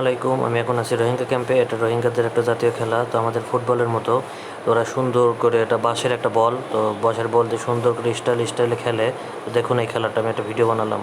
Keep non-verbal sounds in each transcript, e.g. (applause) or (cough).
আলাইকুম আমি এখন আছি রোহিঙ্গা ক্যাম্পে এটা রোহিঙ্গাদের একটা জাতীয় খেলা তো আমাদের ফুটবলের মতো ওরা সুন্দর করে এটা বাঁশের একটা বল তো বাঁশের বল দিয়ে সুন্দর করে স্টাইল স্টাইলে খেলে দেখুন এই খেলাটা আমি একটা ভিডিও বানালাম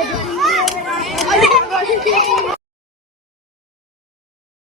Yeah. (laughs)